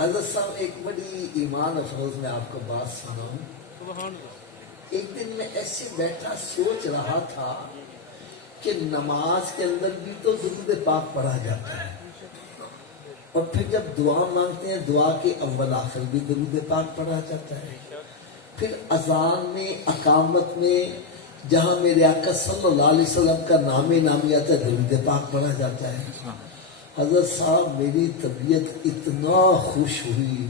حضرت صاحب ایک بڑی ایمان افروز میں آپ کو بات سناؤں. ایک دن میں ایسے بیٹھا سوچ رہا تھا کہ نماز کے اندر بھی تو درود پاک پڑھا جاتا ہے، اور پھر جب دعا مانگتے ہیں دعا کے اول آخر بھی درود پاک پڑھا جاتا ہے. پھر اذان میں اقامت میں جہاں میرے آقا صلی اللہ علیہ وسلم کا نام نامی آتا ہے درود پاک پڑھا جاتا ہے. حضرت صاحب میری طبیعت اتنا خوش ہوئی،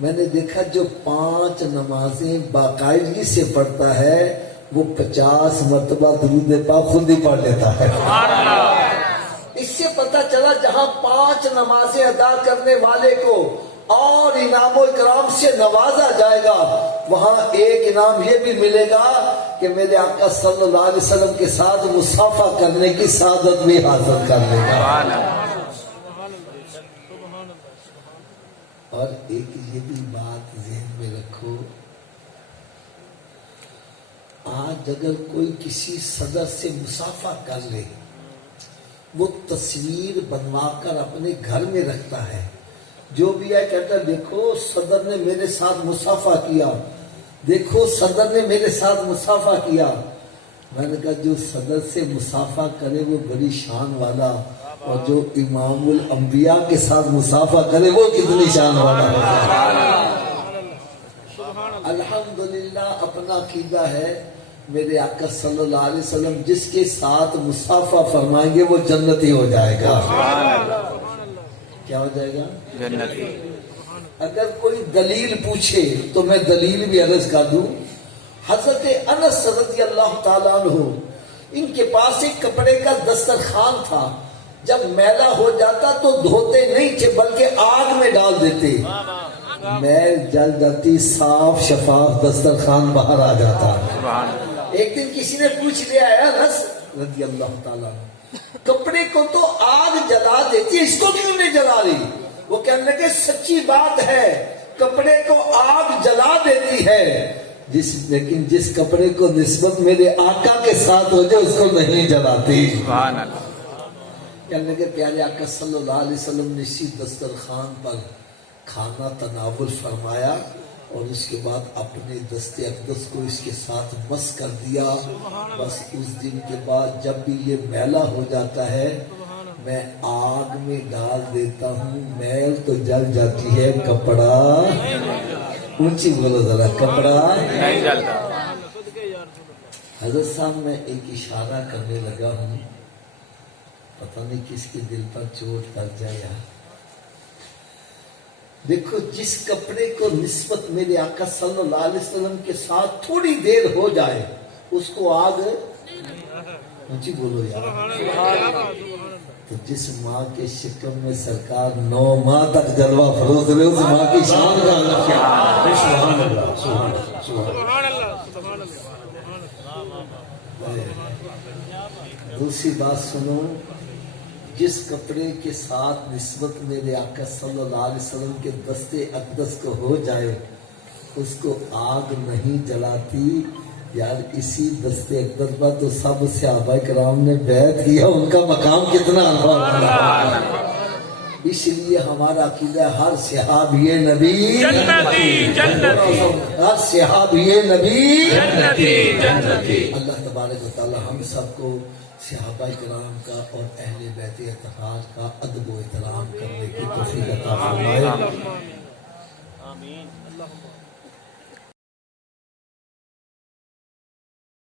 میں نے دیکھا جو 5 نمازیں باقاعدگی سے پڑھتا ہے وہ 50 مرتبہ درود پاک خود ہی پڑھ لیتا ہے. اس سے پتہ چلا جہاں 5 نمازیں ادا کرنے والے کو اور انعام و اکرام سے نوازا جائے گا، وہاں ایک انعام یہ بھی ملے گا کہ میرے آقا صلی اللہ علیہ وسلم کے ساتھ مصافحہ کرنے کی سعادت بھی حاصل کر لے گا. اور ایک یہ بھی بات ذہن میں رکھو، آج اگر کوئی کسی صدر سے مصافحہ کر لے، وہ تصویر بنوا کر اپنے گھر میں رکھتا ہے، جو بھی ہے کہتا ہے دیکھو صدر نے میرے ساتھ مصافحہ کیا، دیکھو صدر نے میرے ساتھ مصافحہ کیا. میں نے کہا جو صدر سے مصافحہ کرے وہ بڑی شان والا، اور جو امام الانبیاء کے ساتھ مصافحہ کرے وہ کتنی شان والا ہوگا. الحمدللہ اپنا عقیدہ ہے میرے آقا صلی اللہ علیہ وسلم جس کے ساتھ مصافحہ فرمائیں گے وہ جنتی ہو جائے گا. کیا ہو جائے گا؟ جنتی. اگر کوئی دلیل پوچھے تو میں دلیل بھی عرض کر دوں. حضرت انس رضی اللہ تعالیٰ عنہ، ان کے پاس ایک کپڑے کا دسترخوان تھا، جب میلا ہو جاتا تو دھوتے نہیں تھے بلکہ آگ میں ڈال دیتے، میل جل جاتی، صاف شفاف دسترخوان باہر آ جاتا. ایک دن کسی نے پوچھ لیا ہے انس رضی اللہ تعالیٰ عنہ، کپڑے کو تو آگ جلا دیتی، اس کو کیوں نہیں جلا رہی؟ وہ کہنے لگے سچی بات ہے، کپڑے کو آگ جلا دیتی ہے، لیکن جس کپڑے کو نسبت میرے آقا کے ساتھ ہو جائے اس کو نہیں جلاتی. کہنے لگے پیارے آقا صلی اللہ علیہ وسلم نے اسی دسترخوان پر کھانا تناول فرمایا اور اس کے بعد اپنے دست اقدس کو اس کے ساتھ مس کر دیا. بس اس دن کے بعد جب بھی یہ میلا ہو جاتا ہے میں آگ میں ڈال دیتا ہوں، میل تو جل جاتی ہے، کپڑا اونچی بولو ذرا، کپڑا نہیں جلتا. حضرت صاحب میں ایک اشارہ کرنے لگا ہوں، پتہ نہیں کس کے دل پر چوٹ کر جائے. دیکھو جس کپڑے کو نسبت میرے آقا صلی اللہ علیہ وسلم کے ساتھ تھوڑی دیر ہو جائے اس کو آگ اونچی بولو یار. تو جس ماں کے شکم میں سرکار 9 ماہ تک جلوہ فروز رہے اس ماں کی شان کا اللہ کیا. سبحان اللہ سبحان اللہ سبحان اللہ. دوسری بات سنو، جس کپڑے کے ساتھ نسبت میرے آقا صلی اللہ علیہ وسلم کے دست اقدس کو ہو جائے اس کو آگ نہیں جلاتی. یار اسی دست اقدس پر تو سب صحابہ کرام نے بیعت کیا، ان کا مقام کتنا ہے. اس لیے ہمارا عقیدہ ہر صحابی نبی جنتی، ہر صحابی نبی جنتی. اللہ تبارک و تعالی ہم سب کو صحابہ کرام کا اور اہل بیت اطہار کا ادب و احترام کرنے کی توفیق عطا فرمائے. آمین.